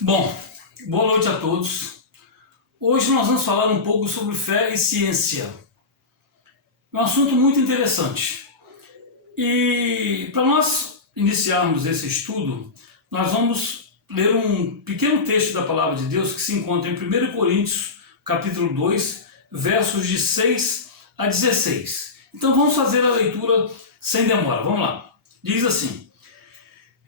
Bom, boa noite a todos. Hoje nós vamos falar um pouco sobre fé e ciência. É um assunto muito interessante. E para nós iniciarmos esse estudo, nós vamos ler um pequeno texto da Palavra de Deus que se encontra em 1 Coríntios, capítulo 2, versos de 6 a 16. Então vamos fazer a leitura sem demora. Vamos lá. Diz assim: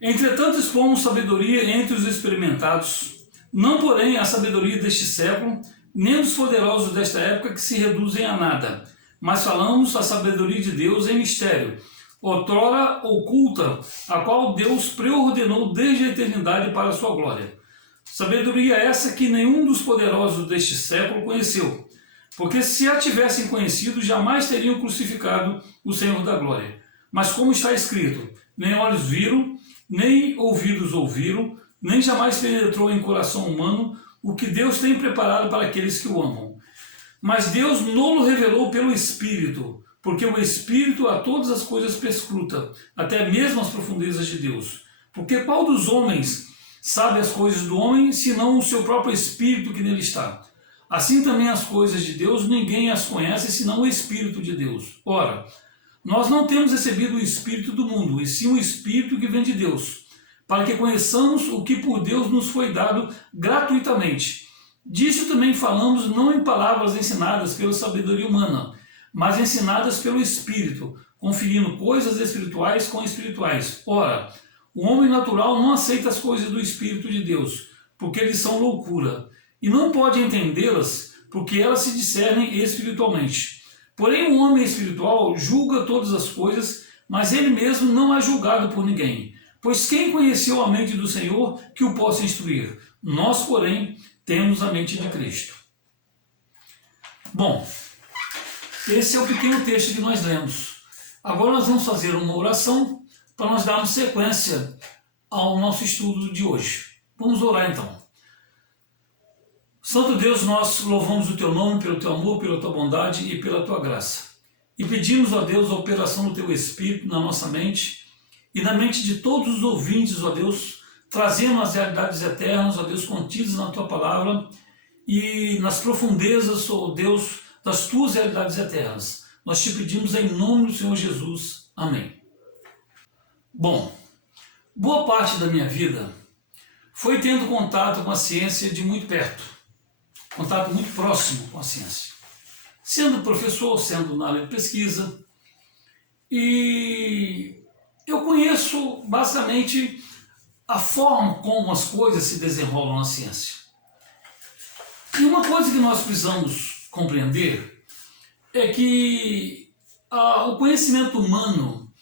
Entretanto expomos sabedoria entre os experimentados, não porém a sabedoria deste século, nem dos poderosos desta época que se reduzem a nada, mas falamos a sabedoria de Deus em mistério, outrora oculta, a qual Deus preordenou desde a eternidade para a sua glória. Sabedoria essa que nenhum dos poderosos deste século conheceu, porque se a tivessem conhecido, jamais teriam crucificado o Senhor da glória. Mas como está escrito, nem olhos viram, nem ouvidos ouviram, nem jamais penetrou em coração humano o que Deus tem preparado para aqueles que o amam. Mas Deus não o revelou pelo Espírito, porque o Espírito a todas as coisas perscruta, até mesmo as profundezas de Deus. Porque qual dos homens sabe as coisas do homem, senão o seu próprio Espírito que nele está? Assim também as coisas de Deus, ninguém as conhece, senão o Espírito de Deus. Ora, nós não temos recebido o Espírito do mundo, e sim o Espírito que vem de Deus, para que conheçamos o que por Deus nos foi dado gratuitamente. Disso também falamos não em palavras ensinadas pela sabedoria humana, mas ensinadas pelo Espírito, conferindo coisas espirituais com espirituais. Ora, o homem natural não aceita as coisas do Espírito de Deus, porque eles são loucura, e não pode entendê-las, porque elas se discernem espiritualmente. Porém, o homem espiritual julga todas as coisas, mas ele mesmo não é julgado por ninguém. Pois quem conheceu a mente do Senhor que o possa instruir? Nós, porém, temos a mente de Cristo. Bom, esse é o pequeno texto que nós lemos. Agora nós vamos fazer uma oração para nós darmos sequência ao nosso estudo de hoje. Vamos orar então. Santo Deus, nós louvamos o Teu nome pelo Teu amor, pela Tua bondade e pela Tua graça. E pedimos, ó Deus, a operação do Teu Espírito na nossa mente e na mente de todos os ouvintes, ó Deus, trazendo as realidades eternas, ó Deus, contidas na Tua palavra e nas profundezas, ó Deus, das Tuas realidades eternas. Nós te pedimos em nome do Senhor Jesus. Amém. Bom, boa parte da minha vida foi tendo contato com a ciência de muito perto. Contato muito próximo com a ciência, sendo professor, sendo na área de pesquisa, e eu conheço basicamente a forma como as coisas se desenrolam na ciência. E uma coisa que nós precisamos compreender é que o conhecimento humano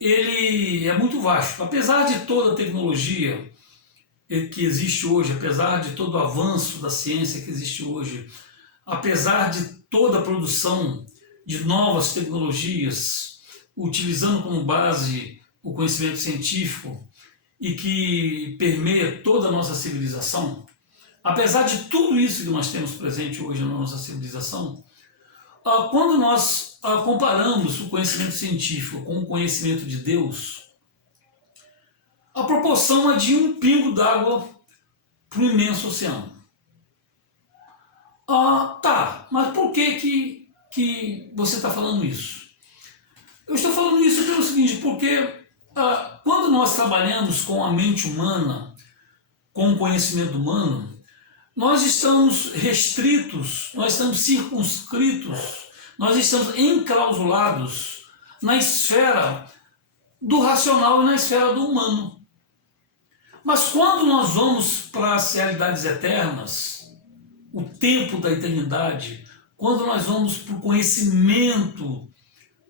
ele é muito vasto, apesar de toda a tecnologia que existe hoje, apesar de todo o avanço da ciência que existe hoje, apesar de toda a produção de novas tecnologias, utilizando como base o conhecimento científico e que permeia toda a nossa civilização, apesar de tudo isso que nós temos presente hoje na nossa civilização, quando nós comparamos o conhecimento científico com o conhecimento de Deus, a proporção é de um pingo d'água para o imenso oceano. Mas por que você está falando isso? Eu estou falando isso pelo seguinte, porque quando nós trabalhamos com a mente humana, com o conhecimento humano, nós estamos restritos, nós estamos circunscritos, nós estamos enclausulados na esfera do racional e na esfera do humano. Mas quando nós vamos para as realidades eternas, o tempo da eternidade, quando nós vamos para o conhecimento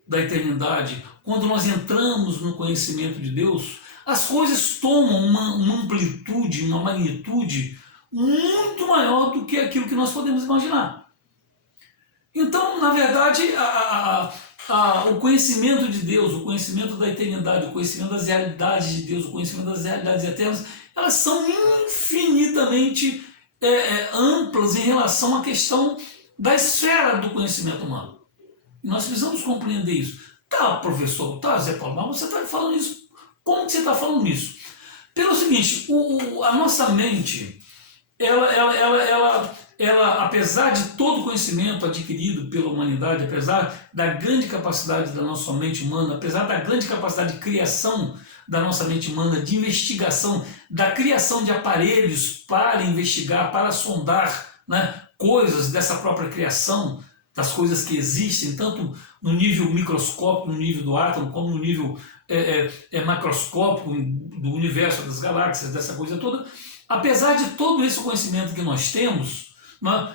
da eternidade, quando nós entramos no conhecimento de Deus, as coisas tomam uma amplitude, uma magnitude muito maior do que aquilo que nós podemos imaginar. Então, na verdade, o conhecimento de Deus, o conhecimento da eternidade, o conhecimento das realidades de Deus, o conhecimento das realidades eternas, elas são infinitamente amplas em relação à questão da esfera do conhecimento humano. E nós precisamos compreender isso. Professor, Zé Paulo, mas você está falando isso, como que você está falando isso? Pelo seguinte, a nossa mente, ela, apesar de todo o conhecimento adquirido pela humanidade, apesar da grande capacidade da nossa mente humana, apesar da grande capacidade de criação da nossa mente humana, de investigação, da criação de aparelhos para investigar, para sondar, né, coisas dessa própria criação, das coisas que existem, tanto no nível microscópico, no nível do átomo, como no nível macroscópico do universo, das galáxias, dessa coisa toda. Apesar de todo esse conhecimento que nós temos, né,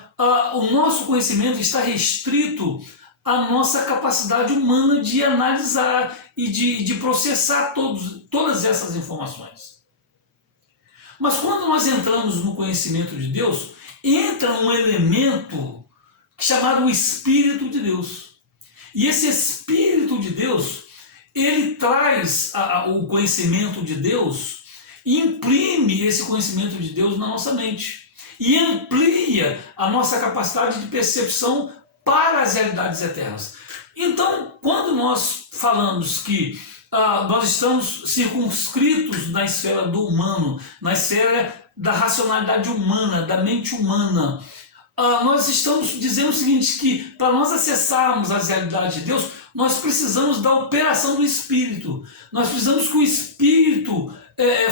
o nosso conhecimento está restrito à nossa capacidade humana de analisar e de processar todas essas informações. Mas quando nós entramos no conhecimento de Deus, entra um elemento chamado o Espírito de Deus. E esse Espírito de Deus, ele traz o conhecimento de Deus e imprime esse conhecimento de Deus na nossa mente. E amplia a nossa capacidade de percepção para as realidades eternas. Então, quando nós falamos que nós estamos circunscritos na esfera do humano, na esfera da racionalidade humana, da mente humana, nós estamos dizendo o seguinte, que para nós acessarmos as realidades de Deus, nós precisamos da operação do Espírito. Nós precisamos que o Espírito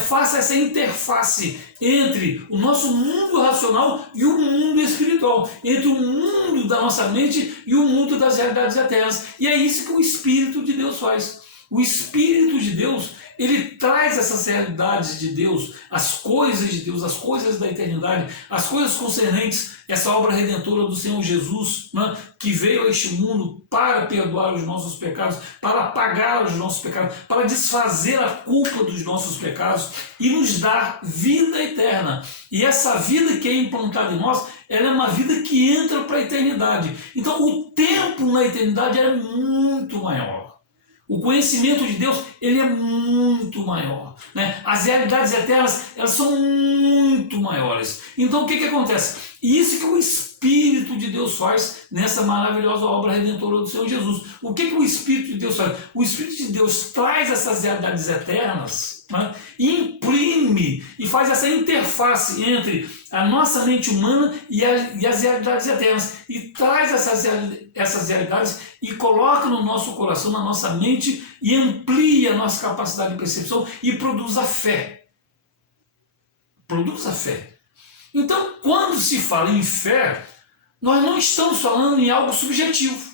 faça essa interface entre o nosso mundo racional e o mundo espiritual, entre o mundo da nossa mente e o mundo das realidades eternas. E é isso que o Espírito de Deus faz. O Espírito de Deus, ele traz essas realidades de Deus, as coisas de Deus, as coisas da eternidade, as coisas concernentes a essa obra redentora do Senhor Jesus, né, que veio a este mundo para perdoar os nossos pecados, para pagar os nossos pecados, para desfazer a culpa dos nossos pecados e nos dar vida eterna. E essa vida que é implantada em nós, ela é uma vida que entra para a eternidade. Então o tempo na eternidade é muito maior. O conhecimento de Deus, ele é muito maior, né? As realidades eternas, elas são muito maiores. Então o que acontece? E isso que o Espírito de Deus faz nessa maravilhosa obra redentora do Senhor Jesus. O que o Espírito de Deus faz? O Espírito de Deus traz essas realidades eternas, né? Imprime e faz essa interface entre a nossa mente humana e as realidades eternas, e traz essas realidades e coloca no nosso coração, na nossa mente, e amplia a nossa capacidade de percepção e produz a fé. Produz a fé. Então, quando se fala em fé, nós não estamos falando em algo subjetivo.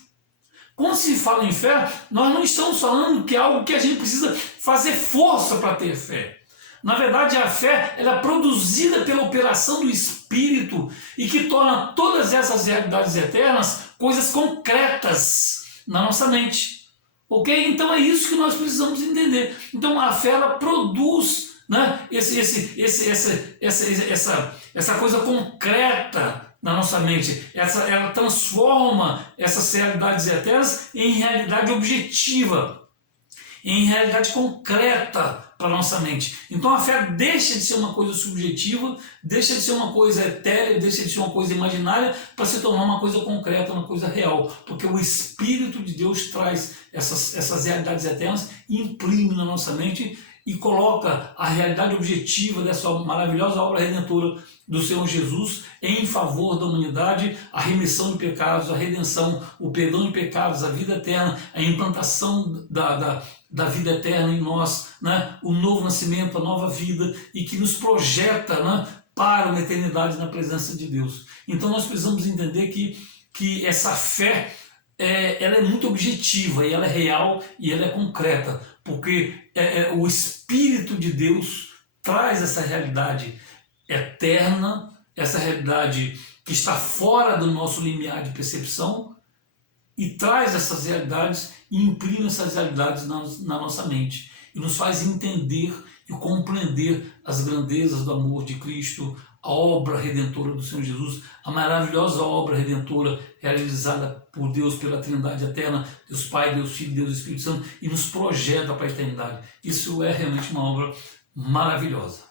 Quando se fala em fé, nós não estamos falando que é algo que a gente precisa fazer força para ter fé. Na verdade, a fé ela é produzida pela operação do Espírito e que torna todas essas realidades eternas coisas concretas na nossa mente. Ok? Então é isso que nós precisamos entender. Então a fé ela produz, né, essa coisa concreta na nossa mente. Ela transforma essas realidades eternas em realidade objetiva, em realidade concreta para a nossa mente. Então a fé deixa de ser uma coisa subjetiva, deixa de ser uma coisa etérea, deixa de ser uma coisa imaginária, para se tornar uma coisa concreta, uma coisa real. Porque o Espírito de Deus traz essas realidades eternas, imprime na nossa mente e coloca a realidade objetiva dessa maravilhosa obra redentora do Senhor Jesus em favor da humanidade, a remissão de pecados, a redenção, o perdão de pecados, a vida eterna, a implantação da vida eterna em nós, né? O novo nascimento, a nova vida, e que nos projeta, né, para uma eternidade na presença de Deus. Então nós precisamos entender que essa fé ela é muito objetiva, e ela é real e ela é concreta, porque o Espírito de Deus traz essa realidade eterna, essa realidade que está fora do nosso limiar de percepção, e traz essas realidades e imprime essas realidades na nossa mente e nos faz entender e compreender as grandezas do amor de Cristo, a obra redentora do Senhor Jesus, a maravilhosa obra redentora realizada por Deus pela Trindade eterna, Deus Pai, Deus Filho, Deus Espírito Santo, e nos projeta para a eternidade. Isso é realmente uma obra maravilhosa.